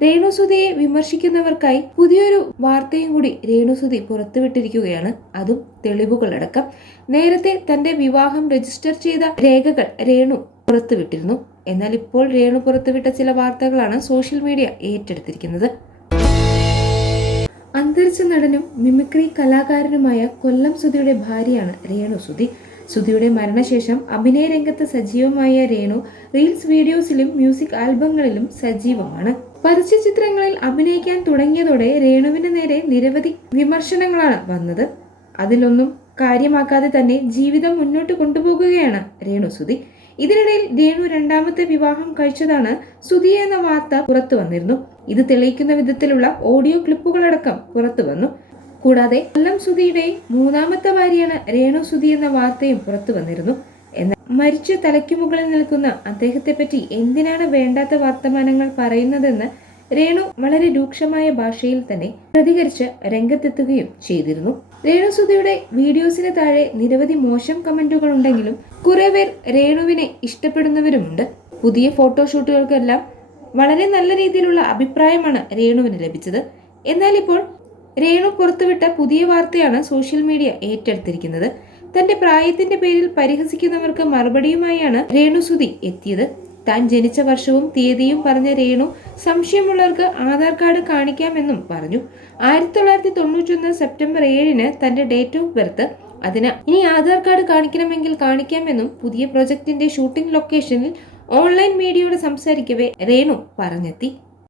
രേണുസുതിയെ വിമർശിക്കുന്നവർക്കായി പുതിയൊരു വാർത്തയും കൂടി രേണുസുതി പുറത്തുവിട്ടിരിക്കുകയാണ്. അതും തെളിവുകളടക്കം. നേരത്തെ തന്റെ വിവാഹം രജിസ്റ്റർ ചെയ്ത രേഖകൾ രേണു പുറത്തുവിട്ടിരുന്നു. എന്നാൽ ഇപ്പോൾ രേണു പുറത്തുവിട്ട ചില വാർത്തകളാണ് സോഷ്യൽ മീഡിയ ഏറ്റെടുത്തിരിക്കുന്നത്. അന്തരിച്ച നടനും മിമിക്രി കലാകാരനുമായ കൊല്ലം സുധിയുടെ ഭാര്യയാണ് രേണു സുധി സുധിയുടെ മരണശേഷം അഭിനയ രംഗത്ത് സജീവമായ രേണു റീൽസ് വീഡിയോസിലും മ്യൂസിക് ആൽബങ്ങളിലും സജീവമാണ്. പരസ്യ ചിത്രങ്ങളിൽ അഭിനയിക്കാൻ തുടങ്ങിയതോടെ രേണുവിന് നേരെ നിരവധി വിമർശനങ്ങളാണ് വന്നത്. അതിലൊന്നും കാര്യമാക്കാതെ തന്നെ ജീവിതം മുന്നോട്ട് കൊണ്ടുപോകുകയാണ് രേണു സുധി ഇതിനിടയിൽ രേണു രണ്ടാമത്തെ വിവാഹം കഴിച്ചതാണ് സുധി എന്ന വാർത്ത പുറത്തു വന്നിരുന്നു. ഇത് തെളിയിക്കുന്ന വിധത്തിലുള്ള ഓഡിയോ ക്ലിപ്പുകളടക്കം പുറത്തു വന്നു. കൂടാതെ കൊല്ലം സുധിയുടെ മൂന്നാമത്തെ ഭാര്യയാണ് രേണു സുധി എന്ന വാർത്തയും പുറത്തു വന്നിരുന്നു. എന്നാൽ മരിച്ച തലയ്ക്കു മുകളിൽ നിൽക്കുന്ന അദ്ദേഹത്തെ പറ്റി എന്തിനാണ് വേണ്ടാത്ത വർത്തമാനങ്ങൾ പറയുന്നതെന്ന് രേണു വളരെ രൂക്ഷമായ ഭാഷയിൽ തന്നെ പ്രതികരിച്ച് രംഗത്തെത്തുകയും ചെയ്തിരുന്നു. രേണു സുധിയുടെ വീഡിയോസിന് താഴെ നിരവധി മോശം കമന്റുകൾ ഉണ്ടെങ്കിലും കുറെ പേർ രേണുവിനെ ഇഷ്ടപ്പെടുന്നവരുമുണ്ട്. പുതിയ ഫോട്ടോഷൂട്ടുകൾക്കെല്ലാം വളരെ നല്ല രീതിയിലുള്ള അഭിപ്രായമാണ് രേണുവിന് ലഭിച്ചത്. എന്നാൽ ഇപ്പോൾ രേണു പുറത്തുവിട്ട പുതിയ വാർത്തയാണ് സോഷ്യൽ മീഡിയ ഏറ്റെടുത്തിരിക്കുന്നത്. തന്റെ പ്രായത്തിന്റെ പേരിൽ പരിഹസിക്കുന്നവർക്ക് മറുപടിയുമായാണ് രേണു സുധി എത്തിയത്. താൻ ജനിച്ച വർഷവും തീയതിയും പറഞ്ഞ രേണു സംശയമുള്ളവർക്ക് ആധാർ കാർഡ് കാണിക്കാമെന്നും പറഞ്ഞു. ആയിരത്തി തൊള്ളായിരത്തി തൊണ്ണൂറ്റൊന്ന് സെപ്റ്റംബർ ഏഴിന് തന്റെ ഡേറ്റ് ഓഫ് ബർത്ത്. അതിന് ഇനി ആധാർ കാർഡ് കാണിക്കണമെങ്കിൽ കാണിക്കാമെന്നും പുതിയ പ്രൊജക്ടിന്റെ ഷൂട്ടിംഗ് ലൊക്കേഷനിൽ ഓൺലൈൻ മീഡിയയോട് സംസാരിക്കവേ രേണു പറഞ്ഞെത്തി.